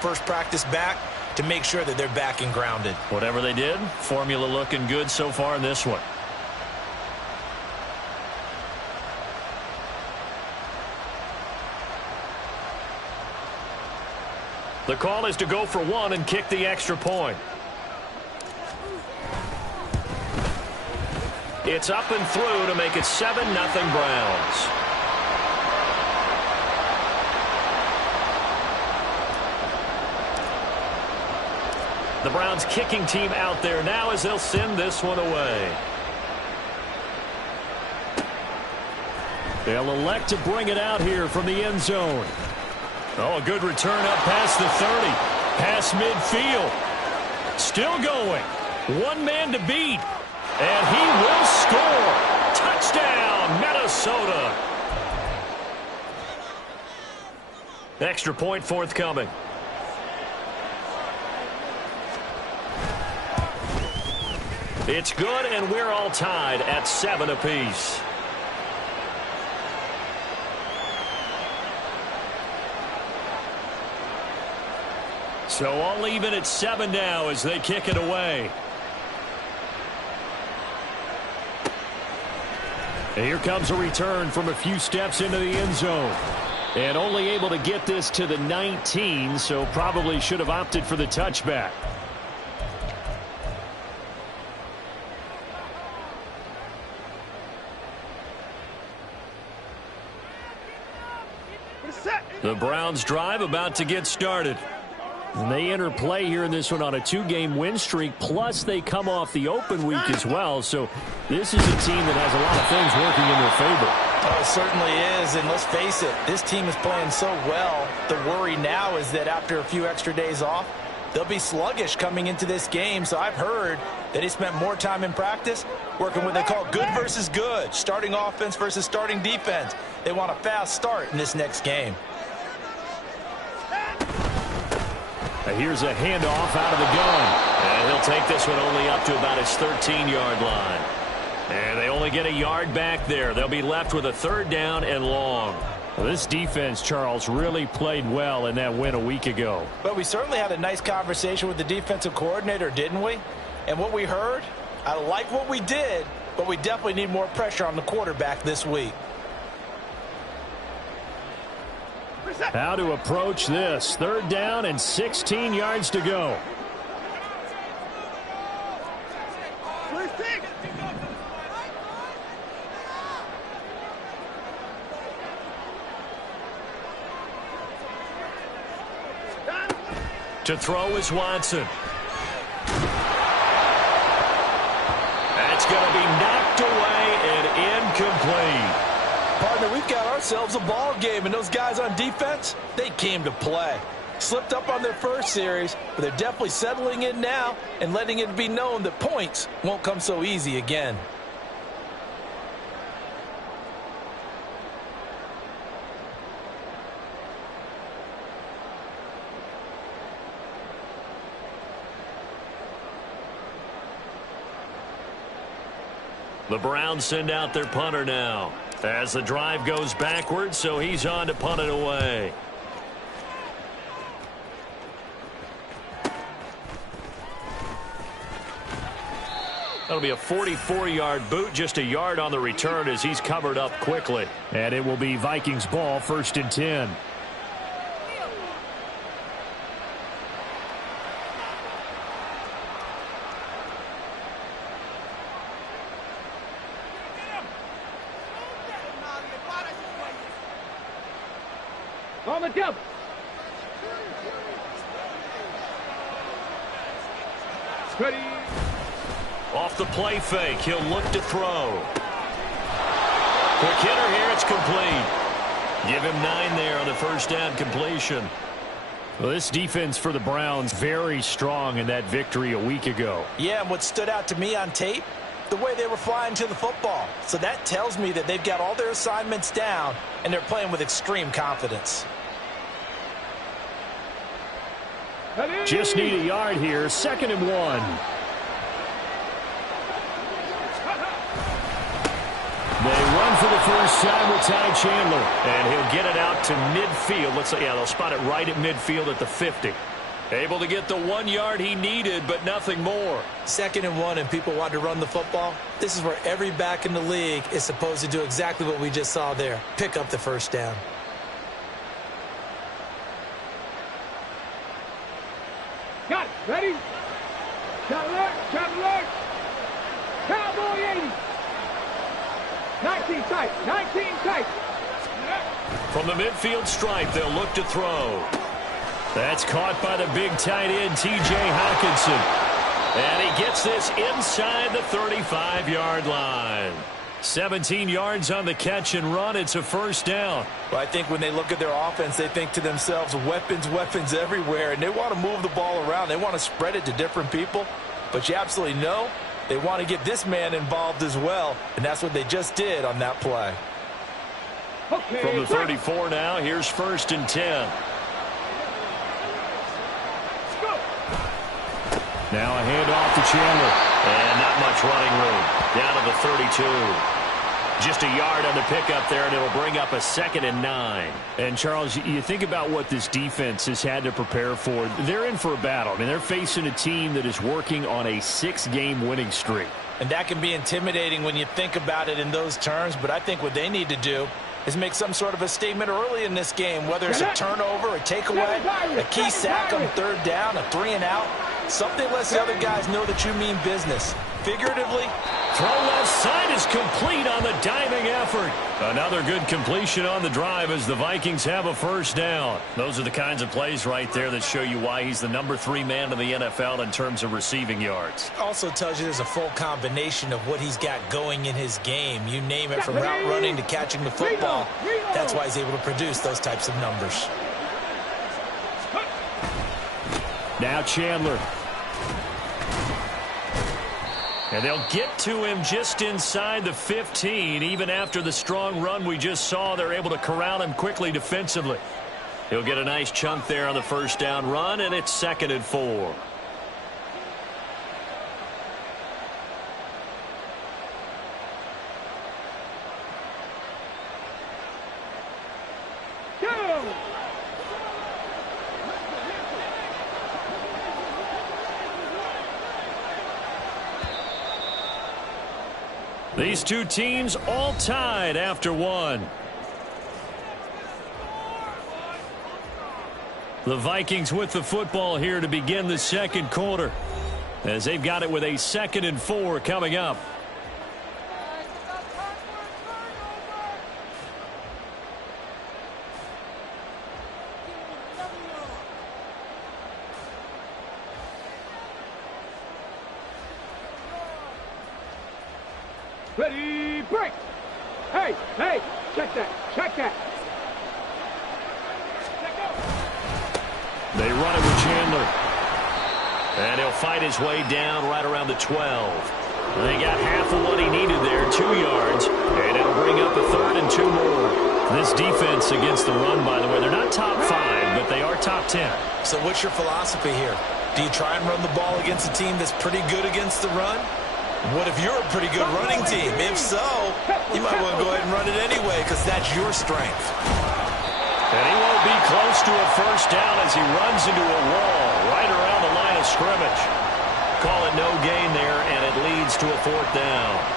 first practice back to make sure that they're back and grounded. Whatever they did, formula looking good so far in this one. The call is to go for one and kick the extra point. It's up and through to make it 7-0 Browns. The Browns kicking team out there now as they'll send this one away. They'll elect to bring it out here from the end zone. Oh, a good return up past the 30. Past midfield. Still going. One man to beat. And he will score. Touchdown, Minnesota. Extra point forthcoming. It's good, and we're all tied at 7 apiece. So all even at 7 now as they kick it away. And here comes a return from a few steps into the end zone. And only able to get this to the 19, so probably should have opted for the touchback. The Browns drive about to get started. And they enter play here in this one on a 2-game win streak, plus they come off the open week as well. So this is a team that has a lot of things working in their favor. Oh, it certainly is, and let's face it, this team is playing so well. The worry now is that after a few extra days off, they'll be sluggish coming into this game. So I've heard that he spent more time in practice working what they call good versus good, starting offense versus starting defense. They want a fast start in this next game. Here's a handoff out of the gun. And he'll take this one only up to about his 13-yard line. And they only get a yard back there. They'll be left with a 3rd down and long. Well, this defense, Charles, really played well in that win a week ago. But we certainly had a nice conversation with the defensive coordinator, didn't we? And what we heard, I like what we did, but we definitely need more pressure on the quarterback this week. How to approach this. 3rd down and 16 yards to go. To throw is Watson. That's going to be knocked away and incomplete. Partner, we've got ourselves a ball game, and those guys on defense, they came to play. Slipped up on their first series, but they're definitely settling in now and letting it be known that points won't come so easy again. The Browns send out their punter now as the drive goes backwards, so he's on to punt it away. That'll be a 44-yard boot, just a yard on the return as he's covered up quickly. And it will be Vikings ball, 1st and 10. On the jump. Ready. Off the play fake, he'll look to throw. Quick hitter here, it's complete. Give him 9 there on the 1st down completion. Well, this defense for the Browns very strong in that victory a week ago. Yeah, and what stood out to me on tape, the way they were flying to the football. So that tells me that they've got all their assignments down, and they're playing with extreme confidence. Just need a yard here, 2nd and 1. They run for the first time with Ty Chandler. And he'll get it out to midfield. They'll spot it right at midfield at the 50. Able to get the 1 yard he needed, but nothing more. 2nd and 1, and people want to run the football. This is where every back in the league is supposed to do exactly what we just saw there. Pick up the first down. Got it. Ready? Shot alert. Shot alert. Cowboy 80. 19 tight. 19 tight. From the midfield stripe, they'll look to throw. That's caught by the big tight end, T.J. Hockenson. And he gets this inside the 35-yard line. 17 yards on the catch and run. It's a first down. Well, I think when they look at their offense, they think to themselves, weapons, weapons everywhere. And they want to move the ball around. They want to spread it to different people. But you absolutely know they want to get this man involved as well. And that's what they just did on that play. Okay, from the 34 now, here's 1st and 10. Now a handoff to Chandler. And not much running room. Down to the 32. Just a yard on the pickup there, and it'll bring up a 2nd and 9. And, Charles, you think about what this defense has had to prepare for. They're in for a battle. I mean, they're facing a team that is working on a 6-game winning streak. And that can be intimidating when you think about it in those terms. But I think what they need to do is make some sort of a statement early in this game, whether it's a turnover, a takeaway, a key sack on 3rd down, a 3-and-out. Something lets the other guys know that you mean business. Figuratively, throw left side is complete on the diving effort. Another good completion on the drive as the Vikings have a first down. Those are the kinds of plays right there that show you why he's the number 3 man in the NFL in terms of receiving yards. Also tells you there's a full combination of what he's got going in his game. You name it, from route running to catching the football. That's why he's able to produce those types of numbers. Now Chandler. And they'll get to him just inside the 15. Even after the strong run we just saw, they're able to corral him quickly defensively. He'll get a nice chunk there on the first down run, and it's 2nd and 4. These two teams all tied after 1. The Vikings with the football here to begin the 2nd quarter, as they've got it with a 2nd and 4 coming up. Ready, break. Hey, check that. They run it with Chandler. And he'll fight his way down right around the 12. They got half of what he needed there, 2 yards. And it'll bring up a 3rd and 2 more. This defense against the run, by the way, they're not top 5, but they are top 10. So what's your philosophy here? Do you try and run the ball against a team that's pretty good against the run? What if you're a pretty good running team? If so, you might want to go ahead and run it anyway, because that's your strength. And he won't be close to a first down as he runs into a wall right around the line of scrimmage. Call it no gain there, and it leads to a 4th down.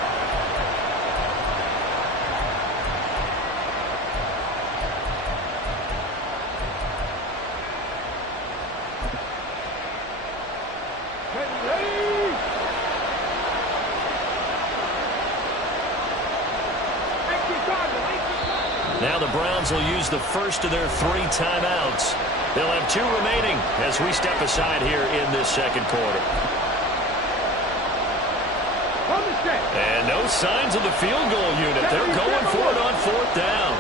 Now the Browns will use the first of their 3 timeouts. They'll have 2 remaining as we step aside here in this 2nd quarter. And no signs of the field goal unit. They're going for it on 4th down.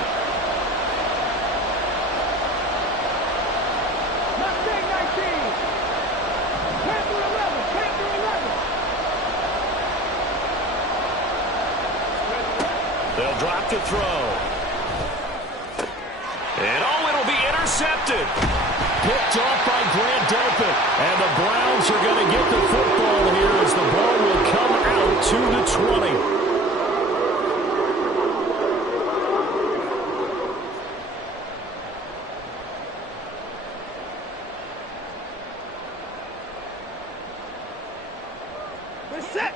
They'll drop to throw. And it'll be intercepted. Picked off by Grant Delpit. And the Browns are going to get the football here as the ball will come out to the 20. We're set.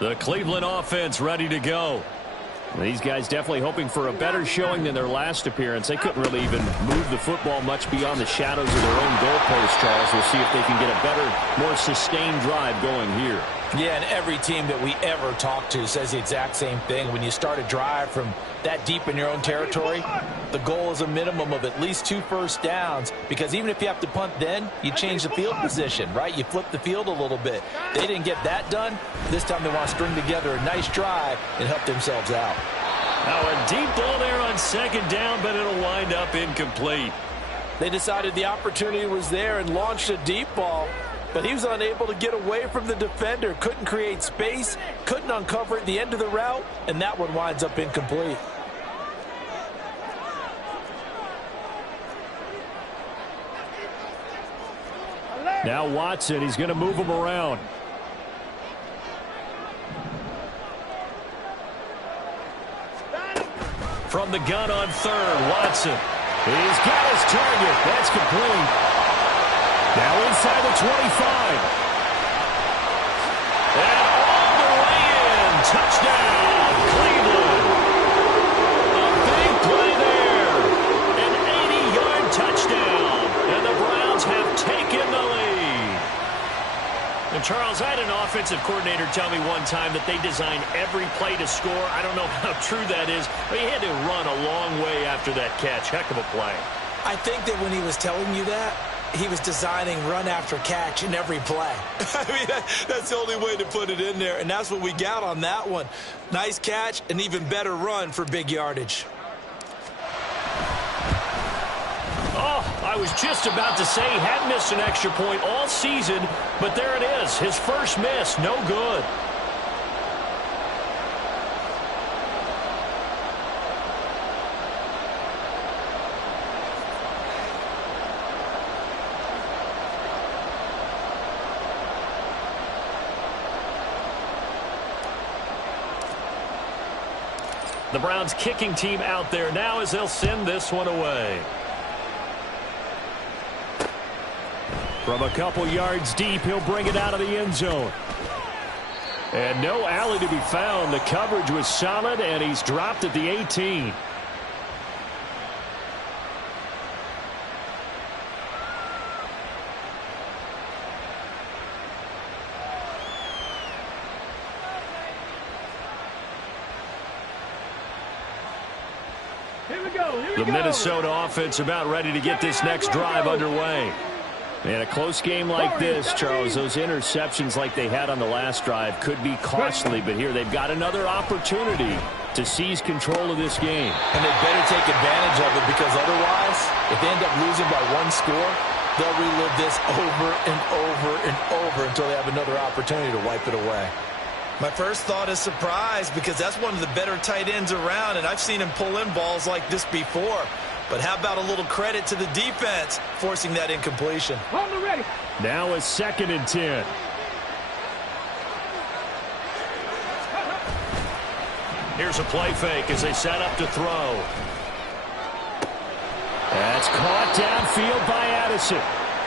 The Cleveland offense ready to go. These guys definitely hoping for a better showing than their last appearance. They couldn't really even move the football much beyond the shadows of their own goalpost, Charles. We'll see if they can get a better, more sustained drive going here. Yeah, and every team that we ever talk to says the exact same thing. When you start a drive from that deep in your own territory, the goal is a minimum of at least 2 first downs, because even if you have to punt then, you change the field position, right? You flip the field a little bit. They didn't get that done. This time they want to string together a nice drive and help themselves out. Now a deep ball there on second down, but it'll wind up incomplete. They decided the opportunity was there and launched a deep ball, but he was unable to get away from the defender, couldn't create space, couldn't uncover at the end of the route, and that one winds up incomplete. Now Watson, he's going to move him around. From the gun on third, Watson. He's got his target. That's complete. Now inside the 25. And all the way in. Touchdown, Cleveland. A big play there. An 80-yard touchdown. And the Browns have taken the lead. And Charles, I had an offensive coordinator tell me one time that they design every play to score. I don't know how true that is, but he had to run a long way after that catch. Heck of a play. I think that when he was telling you that, he was designing run after catch in every play. I mean, that's the only way to put it in there, and that's what we got on that one. Nice catch, an even better run for big yardage. Oh, I was just about to say he hadn't missed an extra point all season, but there it is. His first miss, no good. The Browns kicking team out there now as they'll send this one away. From a couple yards deep, he'll bring it out of the end zone. And no alley to be found. The coverage was solid, and he's dropped at the 18. The Minnesota offense about ready to get this next drive underway. In a close game like this, Charles, those interceptions like they had on the last drive could be costly, but here they've got another opportunity to seize control of this game. And they better take advantage of it, because otherwise, if they end up losing by 1 score, they'll relive this over and over and over until they have another opportunity to wipe it away. My first thought is surprise, because that's one of the better tight ends around, and I've seen him pull in balls like this before. But how about a little credit to the defense forcing that incompletion? On the ready. Now a 2nd and 10. Here's a play fake as they set up to throw. That's caught downfield by Addison.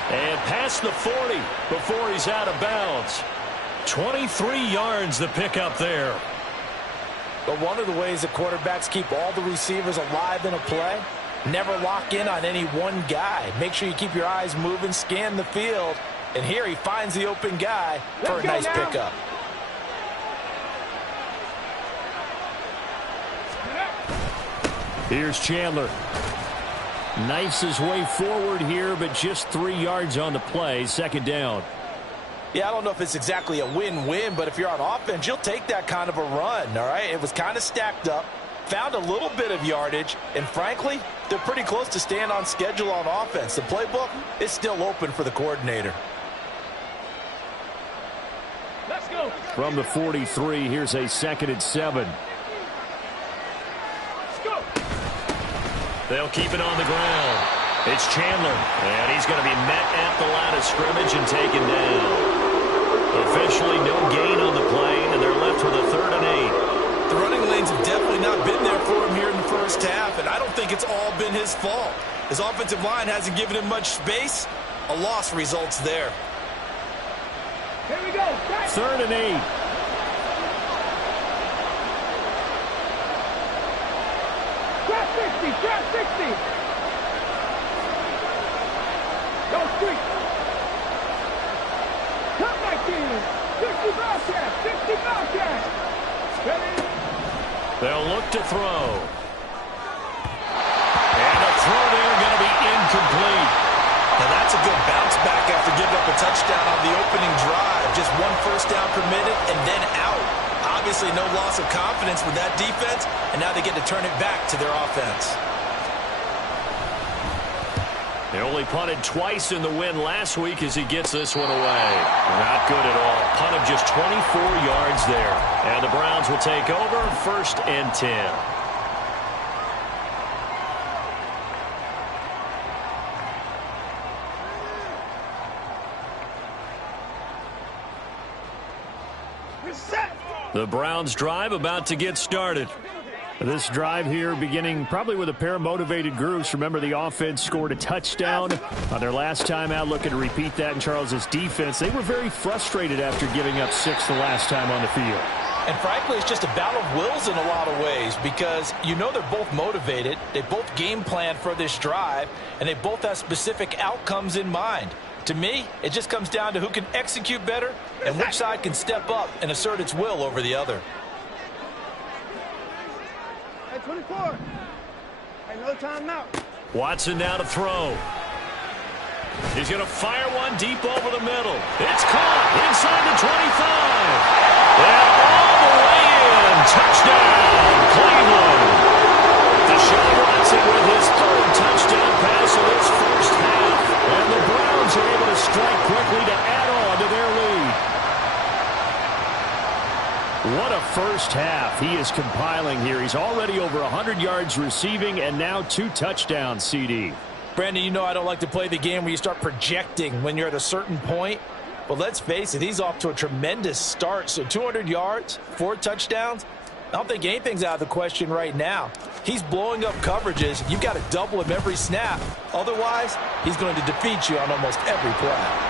And past the 40 before he's out of bounds. 23 yards the pickup there. But one of the ways that quarterbacks keep all the receivers alive in a play, never lock in on any one guy. Make sure you keep your eyes moving, scan the field. And here he finds the open guy for a nice pickup. Here's Chandler. Knifes his way forward here, but just 3 yards on the play. 2nd down. Yeah, I don't know if it's exactly a win-win, but if you're on offense, you'll take that kind of a run, all right? It was kind of stacked up, found a little bit of yardage, and frankly, they're pretty close to staying on schedule on offense. The playbook is still open for the coordinator. Let's go. From the 43, here's a 2nd and 7. Let's go. They'll keep it on the ground. It's Chandler, and he's going to be met at the line of scrimmage and taken down. Officially no gain on the play, and they're left with a 3rd and 8. The running lanes have definitely not been there for him here in the first half, and I don't think it's all been his fault. His offensive line hasn't given him much space. A loss results there. Here we go. 3rd and 8. Grab 60. Go street. Cut 19. 60 Bobcat. 60 Bobcat. Ready? They'll look to throw. And a throw there going to be incomplete. Now that's a good bounce back after giving up a touchdown on the opening drive. Just one first down permitted and then out. Obviously no loss of confidence with that defense, and now they get to turn it back to their offense. They only punted twice in the win last week as he gets this one away. Not good at all. Punt of just 24 yards there. And the Browns will take over 1st and 10. The Browns drive about to get started. This drive here beginning probably with a pair of motivated groups. Remember, the offense scored a touchdown on their last time out. Looking to repeat that in Charles's defense. They were very frustrated after giving up 6 the last time on the field. And frankly, it's just a battle of wills in a lot of ways because you know they're both motivated. They both game plan for this drive, and they both have specific outcomes in mind. To me, it just comes down to who can execute better and which side can step up and assert its will over the other. Hey, 24. Hey, no timeout. Watson now to throw. He's going to fire one deep over the middle. It's caught inside the 25. And all the way in. Touchdown, Cleveland. Deshaun Watson with his 3rd touchdown pass of this first half. And the Browns are able to strike quickly to add on to their lead. What a first half he is compiling here. He's already over 100 yards receiving and now 2 touchdowns, CD. Brandon, you know I don't like to play the game where you start projecting when you're at a certain point. But let's face it, he's off to a tremendous start. So 200 yards, 4 touchdowns. I don't think anything's out of the question right now. He's blowing up coverages. You've got to double him every snap. Otherwise, he's going to defeat you on almost every play.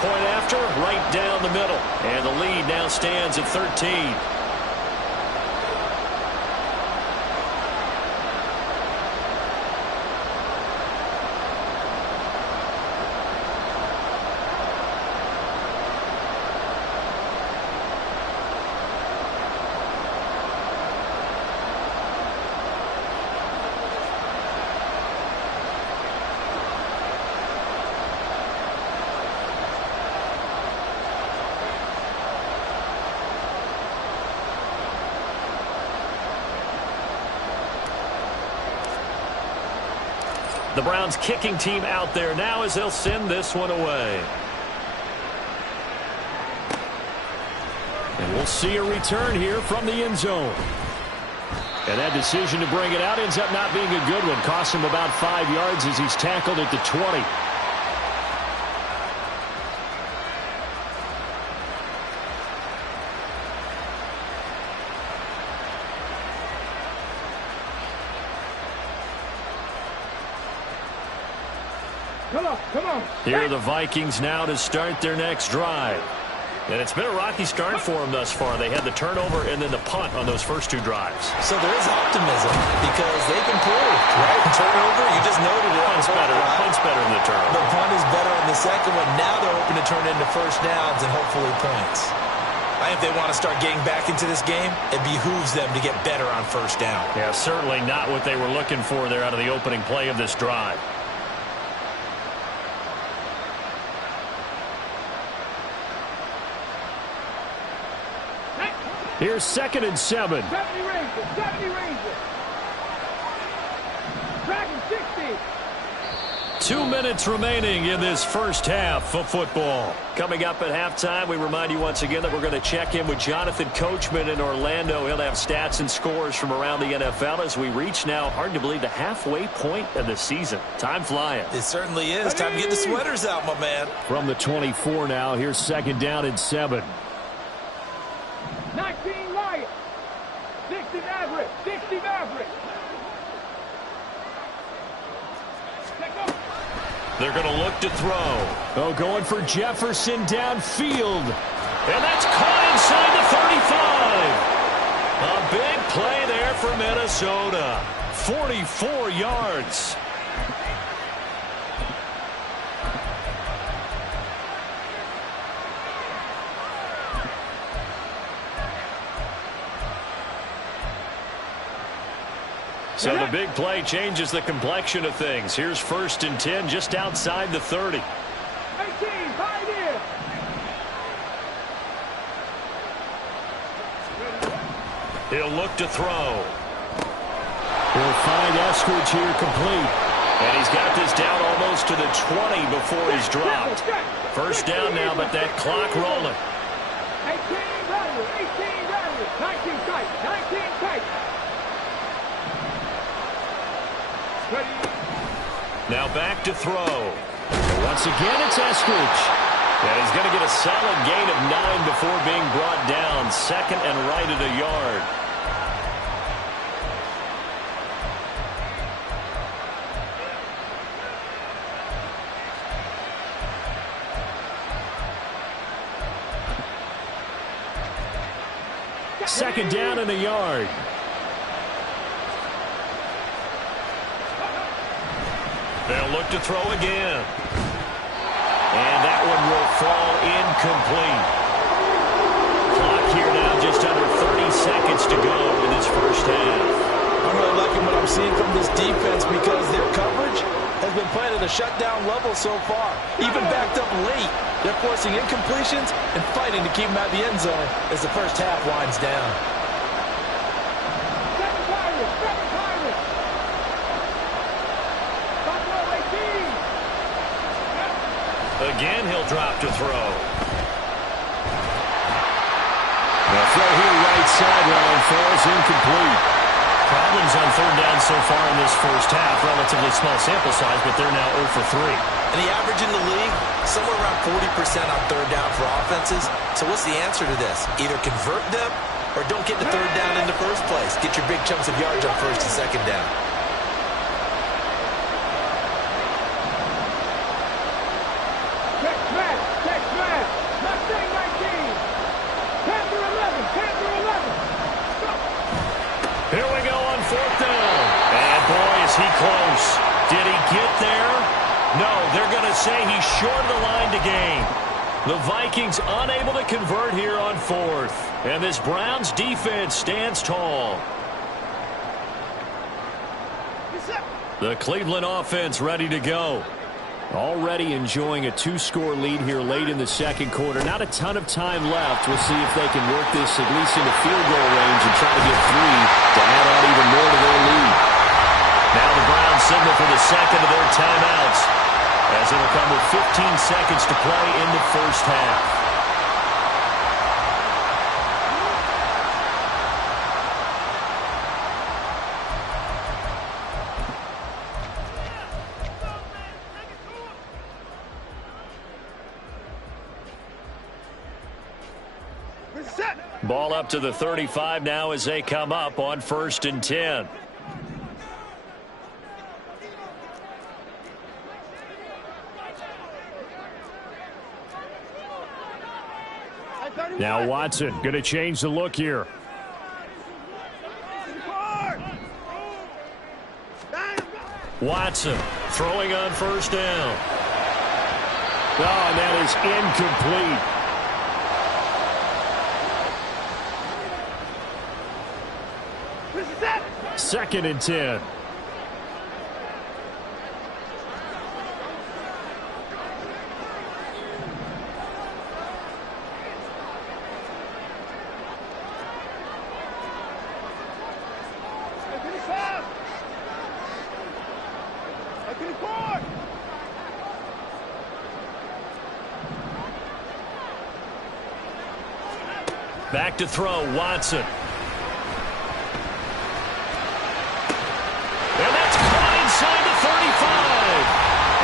Point after, right down the middle. And the lead now stands at 13. The Browns kicking team out there now as they'll send this one away. And we'll see a return here from the end zone. And that decision to bring it out ends up not being a good one. Costs him about 5 yards as he's tackled at the 20. Come on. Here are the Vikings now to start their next drive. And it's been a rocky start for them thus far. They had the turnover and then the punt on those first 2 drives. So there is optimism because they've improved, right? Turnover, you just noted it. Punt's better than the turnover. The punt is better on the second one. Now they're hoping to turn it into first downs and hopefully points. I think if they want to start getting back into this game, it behooves them to get better on first down. Yeah, certainly not what they were looking for there out of the opening play of this drive. Here's 2nd and 7. 70 Rangers. 70 Rangers. Dragon 60. 2 minutes remaining in this first half of football. Coming up at halftime, we remind you once again that we're going to check in with Jonathan Coachman in Orlando. He'll have stats and scores from around the NFL as we reach now, hard to believe, the halfway point of the season. Time flying. It certainly is. Time to get the sweaters out, my man. From the 24 now, here's 2nd down and 7. 19 Lions. 60 Maverick. 60 Maverick. They're going to look to throw. Oh, going for Jefferson downfield. And that's caught inside the A big play there for Minnesota. 44 yards. So the big play changes the complexion of things. Here's 1st and 10 just outside the 30. 18, right here. He'll look to throw. He'll find Eskridge here complete. And he's got this down almost to the 20 before he's dropped. 1st down now, but that clock rolling. 18 ready, 18 ready, 19 tight, 19 tight. Now back to throw. Once again, it's Eskridge. And he's going to get a solid gain of 9 before being brought down. 2nd and right at a yard. Second down and a yard. They'll look to throw again. And that one will fall incomplete. Clock here now just under 30 seconds to go in this 1st half. I'm really liking what I'm seeing from this defense because their coverage has been playing at a shutdown level so far. Even backed up late, they're forcing incompletions and fighting to keep them out of the end zone as the 1st half winds down. Again, he'll drop to throw. The throw here right sideline falls incomplete. Problems on 3rd down so far in this 1st half. Relatively small sample size, but they're now 0 for 3. And the average in the league, somewhere around 40% on 3rd down for offenses. So what's the answer to this? Either convert them or don't get the 3rd down in the first place. Get your big chunks of yards on 1st and 2nd down. Here we go on 4th down. And boy, is he close. Did he get there? No, they're going to say he's short of the line to gain. The Vikings unable to convert here on 4th. And this Browns defense stands tall. The Cleveland offense ready to go. Already enjoying a 2-score lead here late in the 2nd quarter. Not a ton of time left. We'll see if they can work this at least into field goal range and try to get 3 to add on even more to their lead. Now the Browns signal for the 2nd of their timeouts, as it'll come with 15 seconds to play in the 1st half. Ball up to the 35 now as they come up on 1st and 10. Now Watson going to change the look here. Watson throwing on 1st down. Oh, and that is incomplete. 2nd and 10. Back to throw, Watson. And that's caught inside the 35.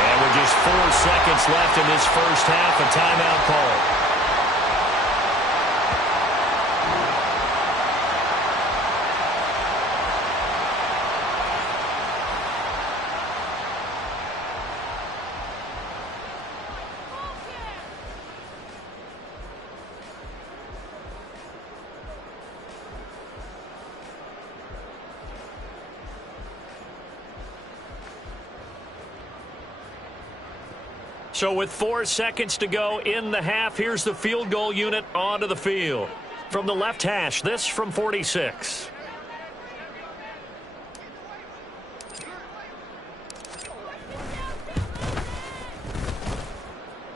And with just 4 seconds left in this 1st half, a timeout call. So with 4 seconds to go in the half, here's the field goal unit onto the field. From the left hash, this from 46.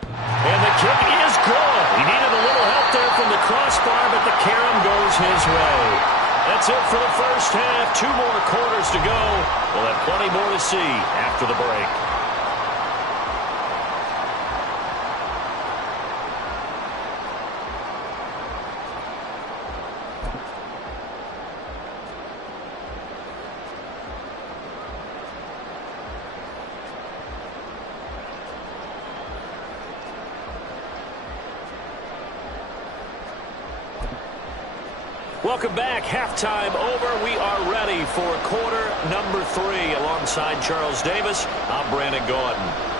And the kick is good. He needed a little help there from the crossbar, but the carom goes his way. That's it for the first half. 2 more quarters to go. We'll have plenty more to see after the break. Welcome back. Halftime over. We are ready for quarter number 3. Alongside Charles Davis, I'm Brandon Gaudin.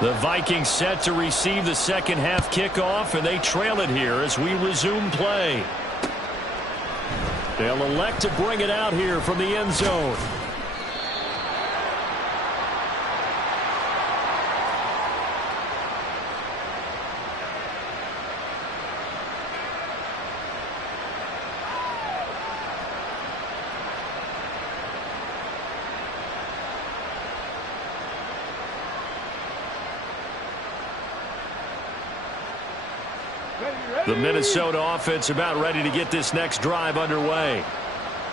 The Vikings set to receive the second half kickoff, and they trail it here as we resume play. They'll elect to bring it out here from the end zone. The Minnesota offense about ready to get this next drive underway.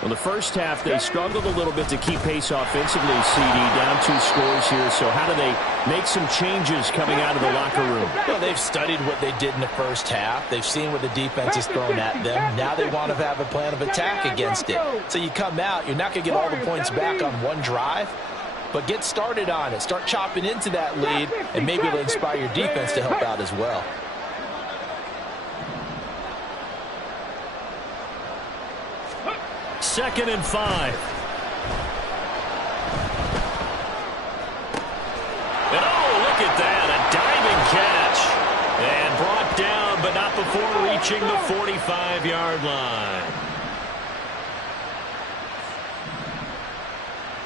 Well, the first half, they struggled a little bit to keep pace offensively, CD, down 2 scores here. So how do they make some changes coming out of the locker room? Well, they've studied what they did in the first half. They've seen what the defense has thrown at them. Now they want to have a plan of attack against it. So you come out, you're not going to get all the points back on one drive, but get started on it. Start chopping into that lead, and maybe it'll inspire your defense to help out as well. Second and 5. And oh, look at that, a diving catch. And brought down, but not before reaching the 45-yard line.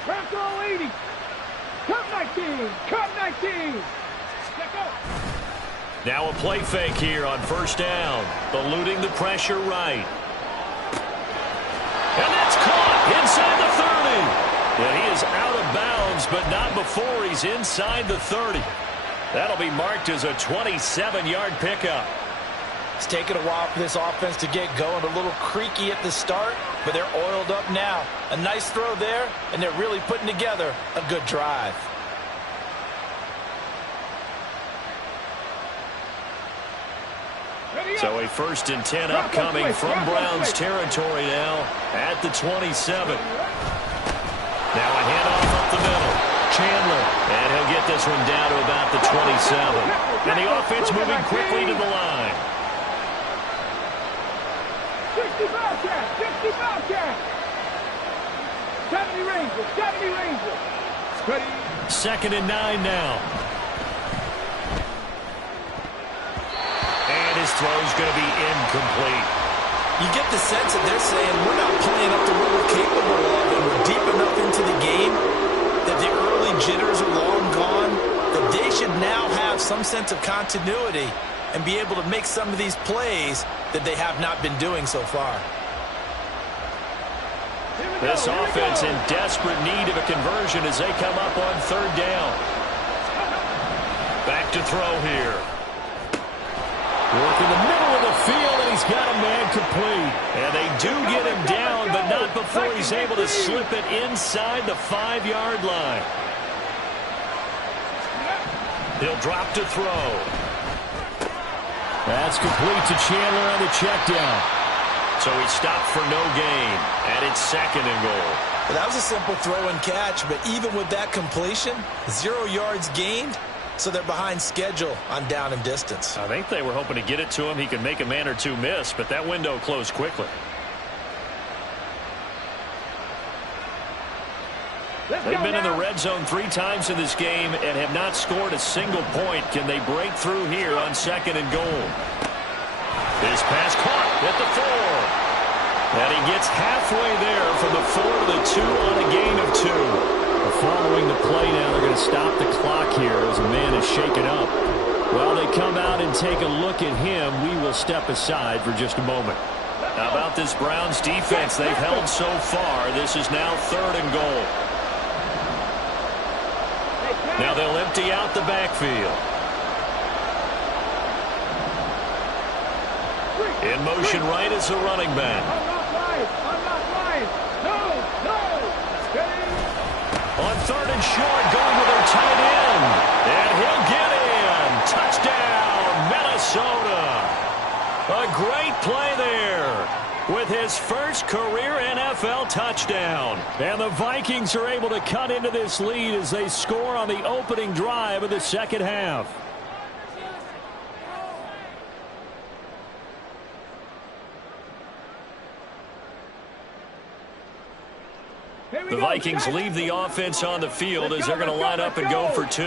Craft all 80. Cut 19. Cut 19. Check out. Now a play fake here on first down. Eluding the pressure right. And that's caught inside the 30. And he is out of bounds, but not before he's inside the 30. That'll be marked as a 27-yard pickup. It's taken a while for this offense to get going. A little creaky at the start, but they're oiled up now. A nice throw there, and they're really putting together a good drive. So a 1st and 10 upcoming from Browns territory now at the 27. Now a handoff up the middle. Chandler, and he'll get this one down to about the 27. And the offense moving quickly to the line. 60 Bobcat, 60 Bobcat. 70 Rangers, 70 Rangers. Ready. 2nd and 9 now. And his throw's going to be incomplete. You get the sense that they're saying we're not playing up to what we're capable of, and we're deep enough into the game that the early jitters are long gone, that they should now have some sense of continuity and be able to make some of these plays that they have not been doing so far. This offense in desperate need of a conversion as they come up on 3rd down. Back to throw here. Work in the middle of the field, and he's got a man complete. And they do get him down, but not before he's able to slip it inside the 5-yard line. He'll drop to throw. That's complete to Chandler on the check down. So he stopped for no gain, and it's 2nd and goal. Well, that was a simple throw and catch, but even with that completion, 0 yards gained, so they're behind schedule on down and distance. I think they were hoping to get it to him. He could make a man or two miss, but that window closed quickly. They've been in the red zone 3 times in this game and have not scored a single point. Can they break through here on 2nd and goal? This pass caught at the 4. And he gets halfway there from the 4 to the 2 on a gain of 2. Following the play now, they're going to stop the clock here as a man is shaken up. While they come out and take a look at him, we will step aside for just a moment. How about this Browns defense? They've held so far. This is now 3rd and goal. Now they'll empty out the backfield. In motion right is a running back. On 3rd and short, going with their tight end. And he'll get in. Touchdown, Minnesota. A great play there with his first career NFL touchdown. And the Vikings are able to cut into this lead as they score on the opening drive of the second half. The Vikings leave the offense on the field as they're going to line up and go for 2.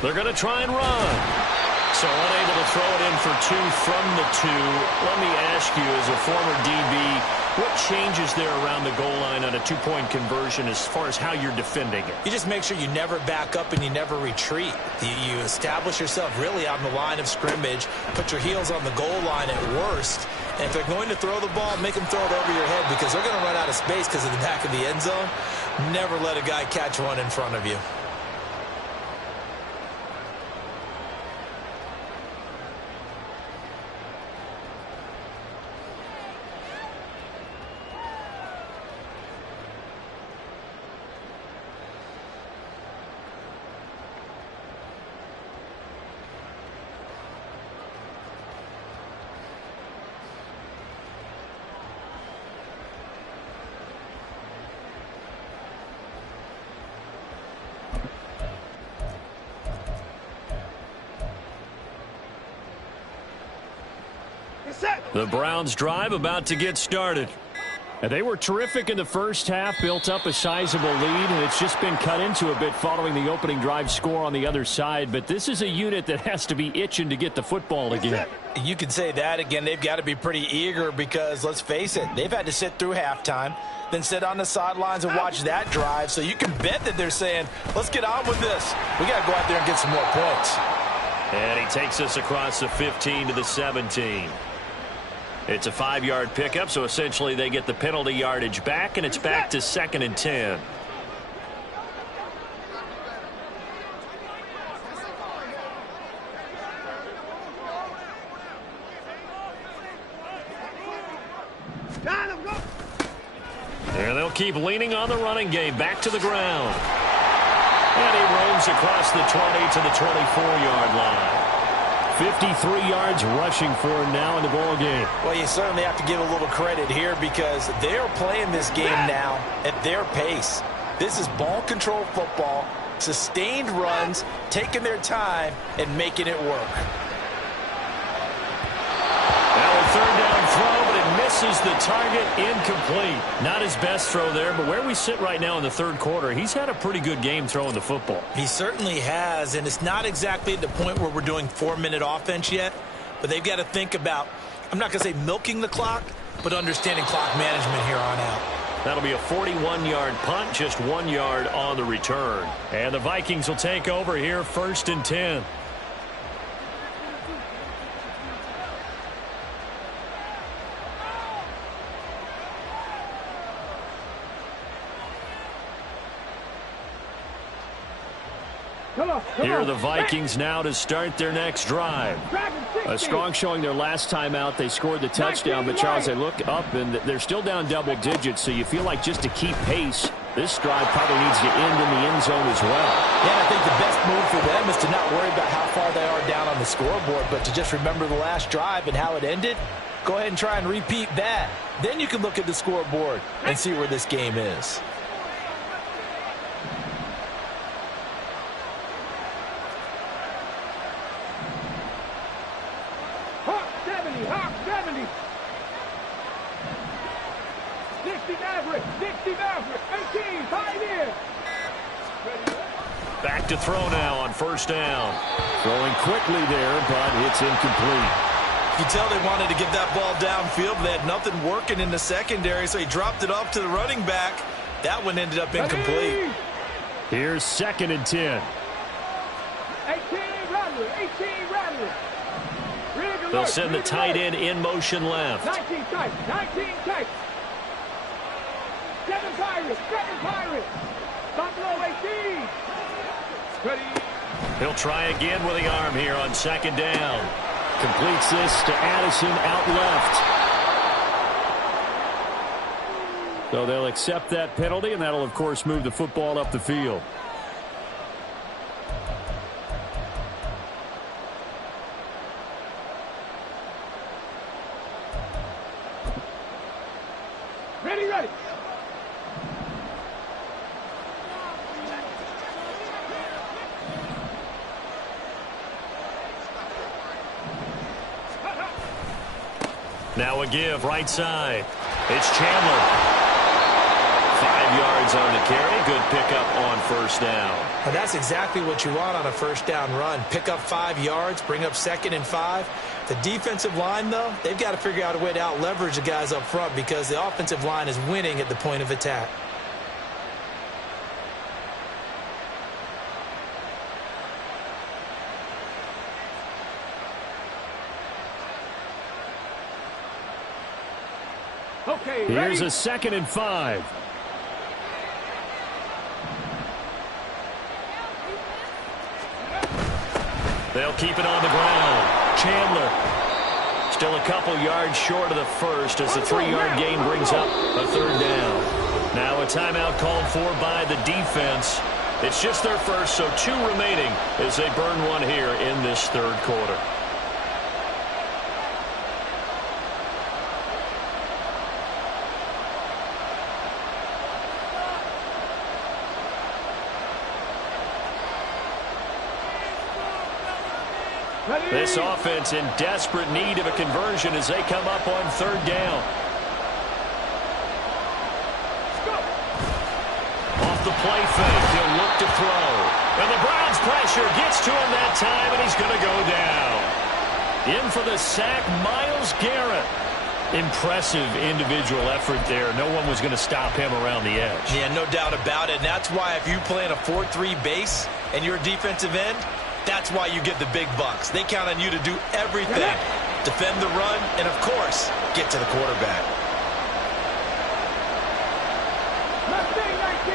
They're going to try and run. So unable to throw it in for 2 from the 2. Let me ask you, as a former DB, what changes there around the goal line on a 2-point conversion as far as how you're defending it? You just make sure you never back up and you never retreat. You establish yourself really on the line of scrimmage, put your heels on the goal line at worst, and if they're going to throw the ball, make them throw it over your head because they're going to run out of space because of the back of the end zone. Never let a guy catch one in front of you. The Browns drive about to get started. And they were terrific in the first half, built up a sizable lead, and it's just been cut into a bit following the opening drive score on the other side. But this is a unit that has to be itching to get the football again. You could say that again. They've got to be pretty eager because, let's face it, they've had to sit through halftime, then sit on the sidelines and watch that drive. So you can bet that they're saying, let's get on with this. We got to go out there and get some more points. And he takes us across the 15 to the 17. It's a 5-yard pickup, so essentially they get the penalty yardage back, and it's back to 2nd and 10. And they'll keep leaning on the running game. Back to the ground. And he roams across the 20 to the 24-yard line. 53 yards rushing for him now in the ball game. Well, you certainly have to give a little credit here because they're playing this game now at their pace. This is ball control football, sustained runs, taking their time, and making it work. Now a 3rd down throw, but it misses the target, incomplete. Not his best throw there, but where we sit right now in the 3rd quarter, he's had a pretty good game throwing the football. He certainly has, and it's not exactly at the point where we're doing 4-minute offense yet, but they've got to think about, I'm not going to say milking the clock, but understanding clock management here on out. That'll be a 41-yard punt, just 1 yard on the return. And the Vikings will take over here, 1st and 10. Here are the Vikings now to start their next drive. A strong showing their last time out. They scored the touchdown, but Charles, they look up and they're still down double digits, so you feel like just to keep pace, This drive probably needs to end in the end zone as well. Yeah, I think the best move for them is to not worry about how far they are down on the scoreboard, but to just remember the last drive and how it ended. Go ahead and try and repeat that. Then you can look at the scoreboard and see where this game is. Hawk 70, Hawk 70. 60 Maverick, 60 Maverick, 18, Pioneer. Back to throw now on first down. Throwing quickly there, but it's incomplete. You can tell they wanted to get that ball downfield, but they had nothing working in the secondary, so he dropped it off to the running back. That one ended up incomplete. Here's 2nd and 10. 18 Rattler, 18 Rattler. They'll send the tight end in motion left. 19 tight, 19 tight. 7 Pirates, 7 Pirates. Buffalo 18. Ready. He'll try again with the arm here on 2nd down. Completes this to Addison out left. So they'll accept that penalty, and that'll, of course, move the football up the field. Ready, ready. Now a give right side. It's Chandler. 5 yards on the carry. Good pickup on first down. And that's exactly what you want on a first down run. Pick up 5 yards, bring up 2nd and 5. The defensive line, though, they've got to figure out a way to out-leverage the guys up front because the offensive line is winning at the point of attack. Okay, Here's ready. a 2nd and 5. They'll keep it on the ground. Chandler still a couple yards short of the first as the 3-yard gain brings up a 3rd down. Now a timeout called for by the defense. It's just their first, so 2 remaining as they burn one here in this 3rd quarter. This offense in desperate need of a conversion as they come up on 3rd down. Off the play fake, he'll look to throw. And the Browns pressure gets to him that time, and he's going to go down. In for the sack, Myles Garrett. Impressive individual effort there. No one was going to stop him around the edge. Yeah, no doubt about it. And that's why if you play in a 4-3 base and you're a defensive end, that's why you get the big bucks. They count on you to do everything. Defend the run and, of course, get to the quarterback. Mustang 19.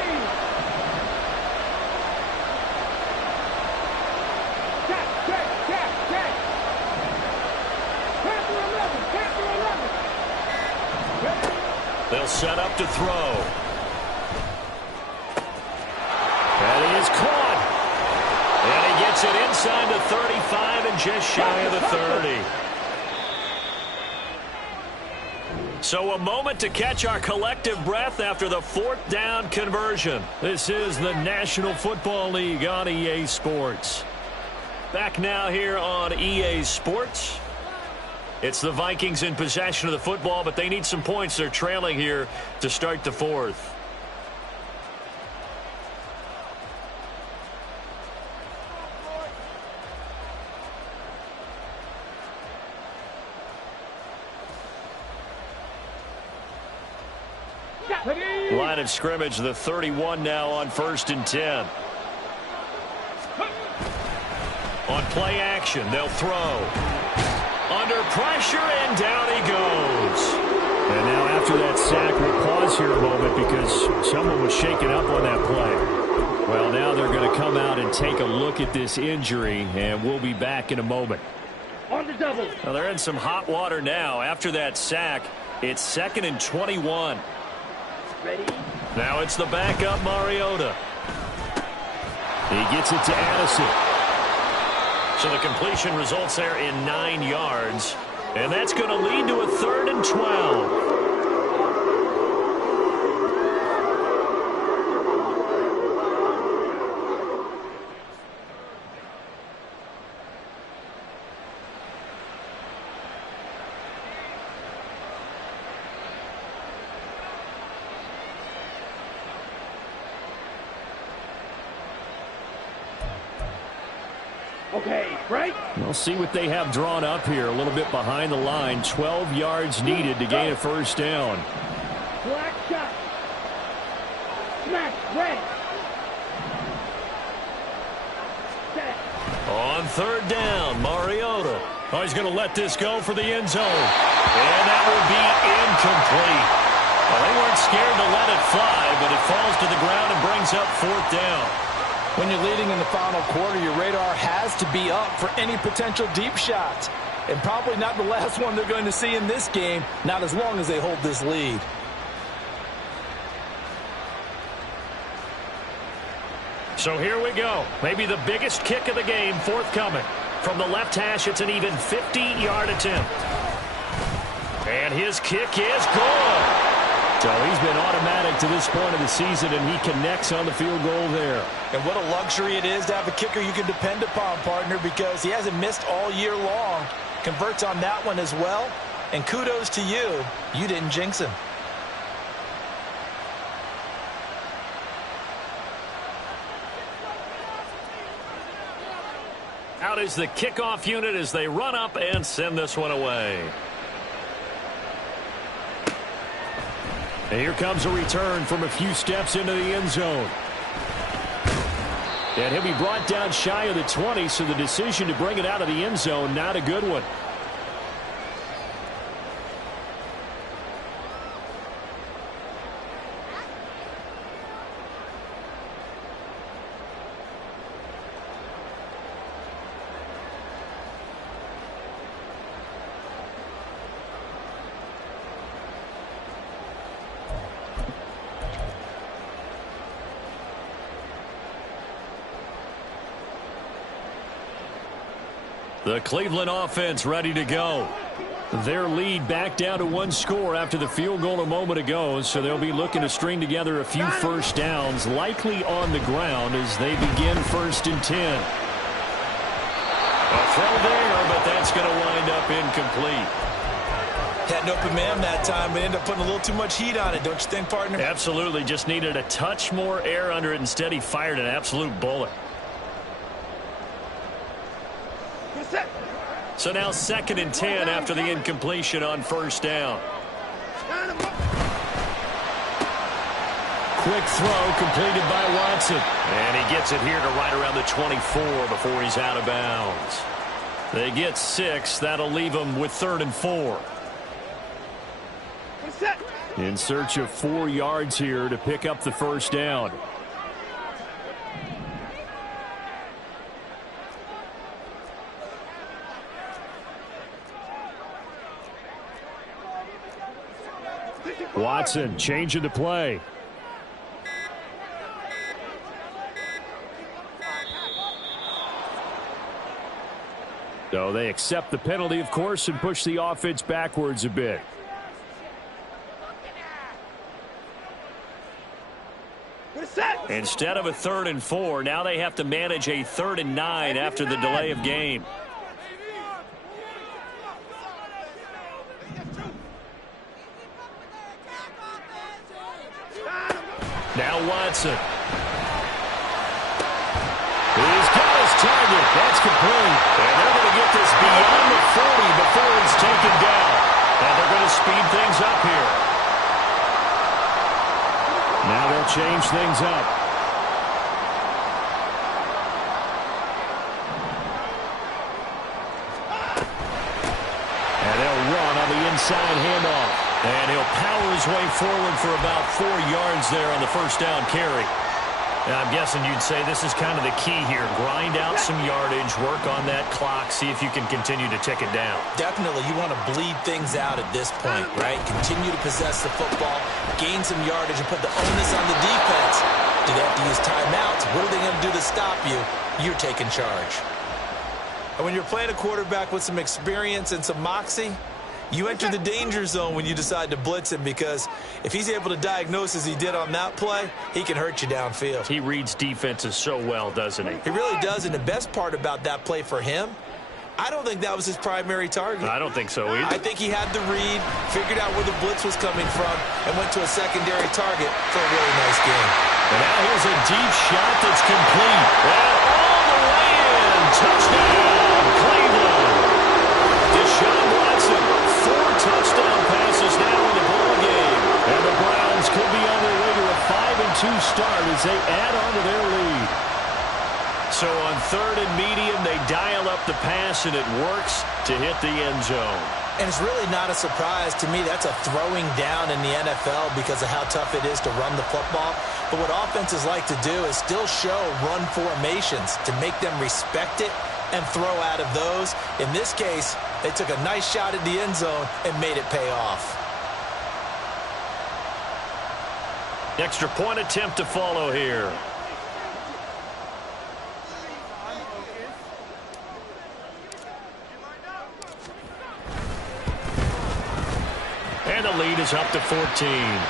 Tap. Panther 11. They'll set up to throw. And he is caught. And he gets it inside the 35 and just shy of the 30. So a moment to catch our collective breath after the 4th down conversion. This is the National Football League on EA Sports. Back now here on EA Sports. It's the Vikings in possession of the football, but they need some points. They're trailing here to start the 4th. Line of scrimmage, the 31 now on 1st and 10. On play action, they'll throw. Under pressure, and down he goes. And now after that sack, we'll pause here a moment because someone was shaken up on that play. Well, now they're going to come out and take a look at this injury, and we'll be back in a moment. On the double. Well, they're in some hot water now. After that sack, it's 2nd and 21. Ready. Now it's the backup Mariota. He gets it to Addison. So the completion results there in 9 yards. And that's going to lead to a 3rd and 12. Okay, break. We'll see what they have drawn up here. A little bit behind the line. 12 yards needed to gain a first down. Black shot. Smash, red. Set. On 3rd down, Mariota. Oh, he's going to let this go for the end zone. And that will be incomplete. Well, they weren't scared to let it fly, but it falls to the ground and brings up 4th down. When you're leading in the final quarter, your radar has to be up for any potential deep shots. And probably not the last one they're going to see in this game, not as long as they hold this lead. So here we go. Maybe the biggest kick of the game forthcoming. From the left hash, it's an even 50-yard attempt. And his kick is good. So he's been automatic to this point of the season, and he connects on the field goal there. And what a luxury it is to have a kicker you can depend upon, partner, because he hasn't missed all year long. Converts on that one as well. And kudos to you. You didn't jinx him. Out is the kickoff unit as they run up and send this one away. And here comes a return from a few steps into the end zone. And he'll be brought down shy of the 20, so the decision to bring it out of the end zone, not a good one. The Cleveland offense ready to go. Their lead back down to 1 score after the field goal a moment ago, so they'll be looking to string together a few first downs, likely on the ground as they begin 1st and 10. A throw there, but that's going to wind up incomplete. Had an open man that time, but ended up putting a little too much heat on it, don't you think, partner? Absolutely. Just needed a touch more air under it. Instead, he fired an absolute bullet. So now 2nd and 10 after the incompletion on 1st down. Quick throw completed by Watson. And he gets it here to right around the 24 before he's out of bounds. They get 6. That'll leave them with 3rd and 4. In search of 4 yards here to pick up the first down. Watson changing the play. So they accept the penalty, of course, and push the offense backwards a bit. Instead of a 3rd and 4, now they have to manage a 3rd and 9 after the delay of game. Now Watson. He's got his target. That's complete. And they're going to get this beyond the 40 before it's taken down. And they're going to speed things up here. Now they'll change things up. And they'll run on the inside handoff. And he'll power his way forward for about 4 yards there on the 1st down carry. I'm guessing you'd say this is kind of the key here. Grind out some yardage, work on that clock, see if you can continue to tick it down. Definitely, you want to bleed things out at this point, right? Continue to possess the football, gain some yardage, and put the onus on the defense. Do they have to use timeouts? What are they going to do to stop you? You're taking charge. And when you're playing a quarterback with some experience and some moxie, you enter the danger zone when you decide to blitz him, because if he's able to diagnose as he did on that play, he can hurt you downfield. He reads defenses so well, doesn't he? He really does, and the best part about that play for him, I don't think that was his primary target. I don't think so either. I think he had the read, figured out where the blitz was coming from, and went to a secondary target for a really nice game. And now here's a deep shot that's complete. And all the way in. Touchdown, Cleveland. Deshaun Watson, 4 touchdown passes now in the ball game. And the Browns could be on their way to a 5-2 start as they add on to their lead. So on 3rd and medium, they dial up the pass, and it works to hit the end zone. And it's really not a surprise to me. That's a throwing down in the NFL because of how tough it is to run the football. But what offenses like to do is still show run formations to make them respect it and throw out of those. In this case, they took a nice shot at the end zone and made it pay off. Extra point attempt to follow here. And the lead is up to 14.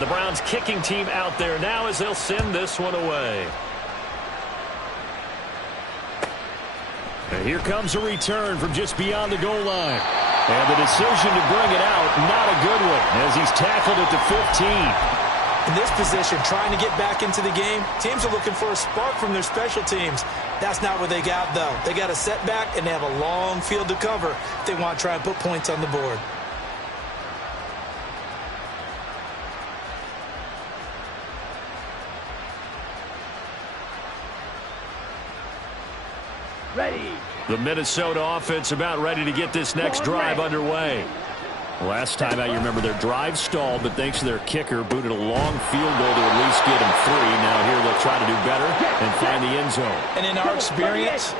The Browns kicking team out there now as they'll send this one away. And here comes a return from just beyond the goal line. And the decision to bring it out, not a good one, as he's tackled at the 15. In this position, trying to get back into the game, teams are looking for a spark from their special teams. That's not what they got, though. They got a setback, and they have a long field to cover if they want to try and put points on the board. Ready. The Minnesota offense about ready to get this next drive underway. Last time out, you remember their drive stalled, but thanks to their kicker, booted a long field goal to at least get them 3. Now here they'll try to do better and find the end zone. And in our experience,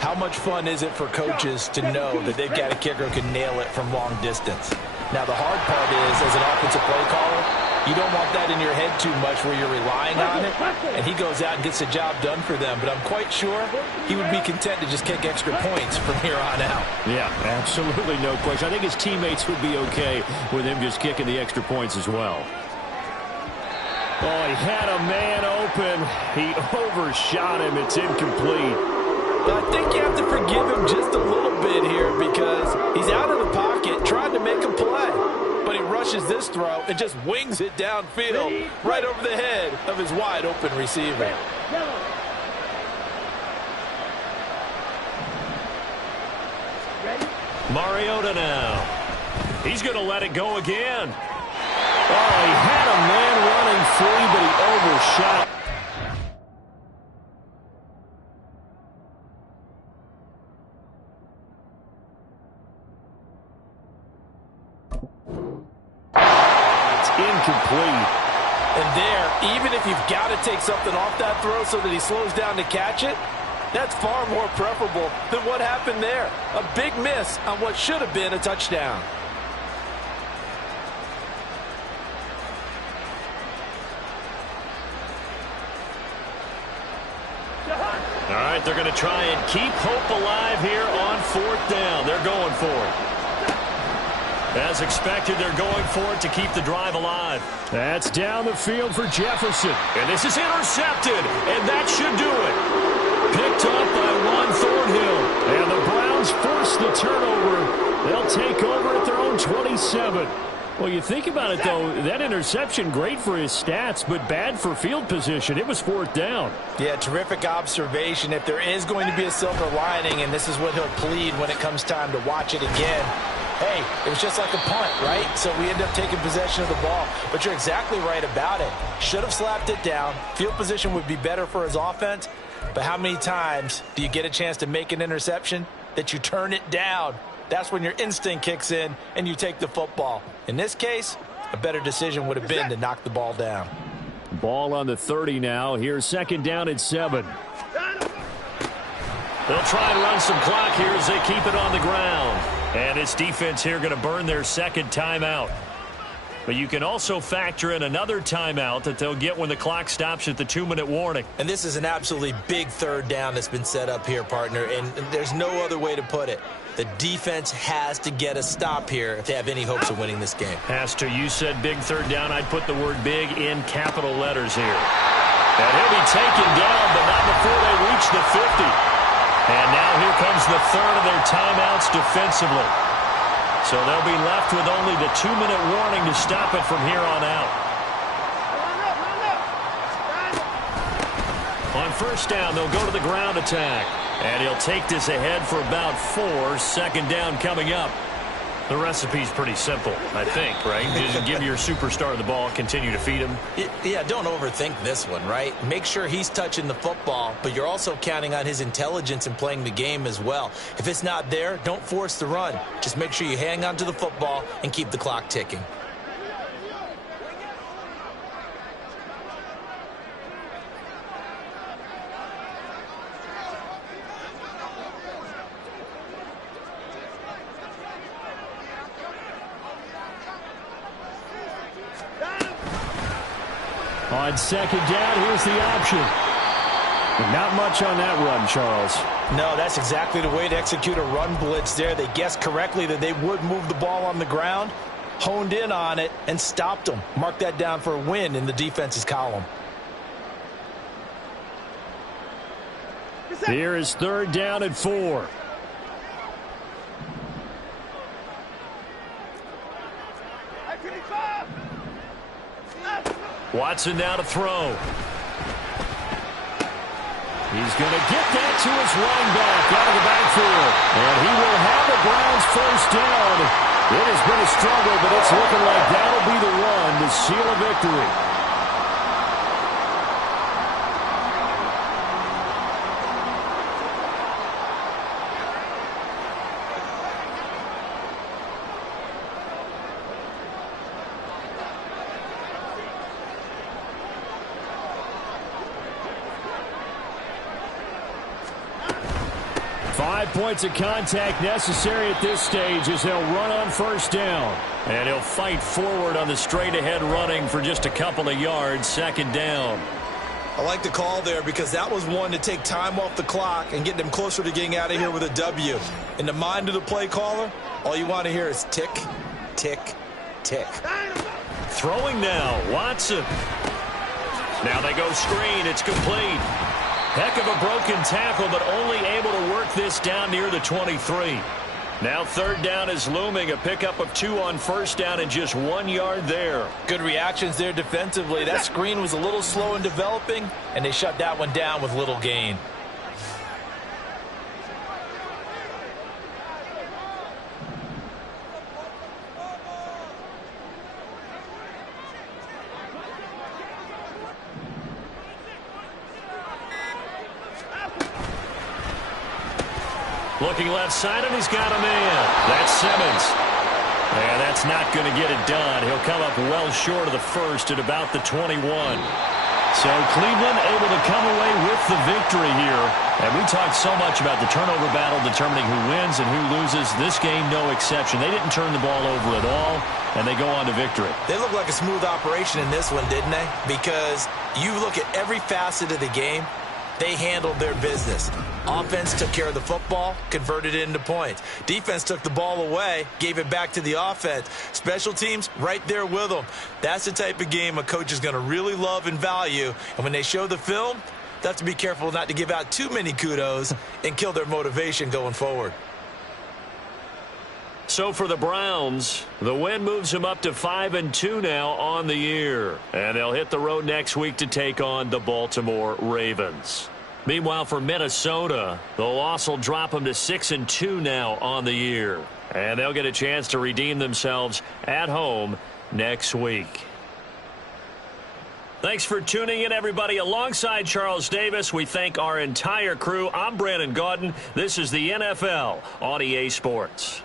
how much fun is it for coaches to know that they've got a kicker who can nail it from long distance? Now, the hard part is, as an offensive play caller, you don't want that in your head too much where you're relying on it, and he goes out and gets the job done for them. But I'm quite sure he would be content to just kick extra points from here on out. Yeah, absolutely no question. I think his teammates would be okay with him just kicking the extra points as well. Oh, he had a man open. He overshot him. It's incomplete. But I think you have to forgive him just a little bit here because he's out of the pocket trying to make a play. But he rushes this throw and just wings it downfield right over the head of his wide-open receiver. Mariota now. He's going to let it go again. Oh, he had a man running free, but he overshot. Incomplete. And there, even if you've got to take something off that throw so that he slows down to catch it, that's far more preferable than what happened there. A big miss on what should have been a touchdown. All right, they're going to try and keep hope alive here on 4th down. They're going for it. As expected, they're going for it to keep the drive alive. That's down the field for Jefferson. And this is intercepted, and that should do it. Picked up by Juan Thornhill. And the Browns force the turnover. They'll take over at their own 27. Well, you think about it, though, that interception, great for his stats, but bad for field position. It was 4th down. Yeah, terrific observation. If there is going to be a silver lining, and this is what he'll plead when it comes time to watch it again, hey, it was just like a punt, right? So we end up taking possession of the ball. But you're exactly right about it. Should have slapped it down. Field position would be better for his offense. But how many times do you get a chance to make an interception that you turn it down? That's when your instinct kicks in and you take the football. In this case, a better decision would have been to knock the ball down. Ball on the 30 now. Here's 2nd down and 7. They'll try and run some clock here as they keep it on the ground. And this defense here going to burn their 2nd timeout. But you can also factor in another timeout that they'll get when the clock stops at the 2-minute warning. And this is an absolutely big 3rd down that's been set up here, partner, and there's no other way to put it. The defense has to get a stop here if they have any hopes of winning this game. Pastor, you said big 3rd down. I'd put the word big in capital letters here. And he'll be taken down, but not before they reach the 50. And now here comes the 3rd of their timeouts defensively. So they'll be left with only the 2-minute warning to stop it from here on out. On 1st down, they'll go to the ground attack. And he'll take this ahead for about 4. 2nd down coming up. The recipe's pretty simple, I think, right? Just give your superstar the ball, continue to feed him. Yeah, don't overthink this one, right? Make sure he's touching the football, but you're also counting on his intelligence in playing the game as well. If it's not there, don't force the run. Just make sure you hang on to the football and keep the clock ticking. On 2nd down, here's the option. But not much on that run, Charles. No, that's exactly the way to execute a run blitz there. They guessed correctly that they would move the ball on the ground, honed in on it, and stopped them. Mark that down for a win in the defense's column. Here is 3rd down and 4. Watson now to throw. He's going to get that to his running back out of the backfield. And he will have the Browns 1st down. It has been a struggle, but it's looking like that'll be the run to seal a victory. Points of contact necessary at this stage as they'll run on 1st down. And he'll fight forward on the straight-ahead running for just a couple of yards. 2nd down. I like the call there because that was one to take time off the clock and get them closer to getting out of here with a W. In the mind of the play caller, all you want to hear is tick, tick, tick. Throwing now, Watson. Now they go screen. It's complete. Heck of a broken tackle, but only able to work this down near the 23. Now 3rd down is looming. A pickup of 2 on 1st down and just 1 yard there. Good reactions there defensively. That screen was a little slow in developing, and they shut that one down with little gain. Looking left side, and he's got a man. That's Simmons. And that's not going to get it done. He'll come up well short of the 1st at about the 21. So Cleveland able to come away with the victory here. And we talked so much about the turnover battle determining who wins and who loses. This game, no exception. They didn't turn the ball over at all, and they go on to victory. They look like a smooth operation in this one, didn't they? Because you look at every facet of the game, they handled their business. Offense took care of the football, converted it into points. Defense took the ball away, gave it back to the offense. Special teams, right there with them. That's the type of game a coach is going to really love and value. And when they show the film, they have to be careful not to give out too many kudos and kill their motivation going forward. So for the Browns, the win moves them up to 5-2 now on the year. And they'll hit the road next week to take on the Baltimore Ravens. Meanwhile, for Minnesota, the loss will drop them to 6-2 now on the year. And they'll get a chance to redeem themselves at home next week. Thanks for tuning in, everybody. Alongside Charles Davis, we thank our entire crew. I'm Brandon Gaudin. This is the NFL on EA Sports.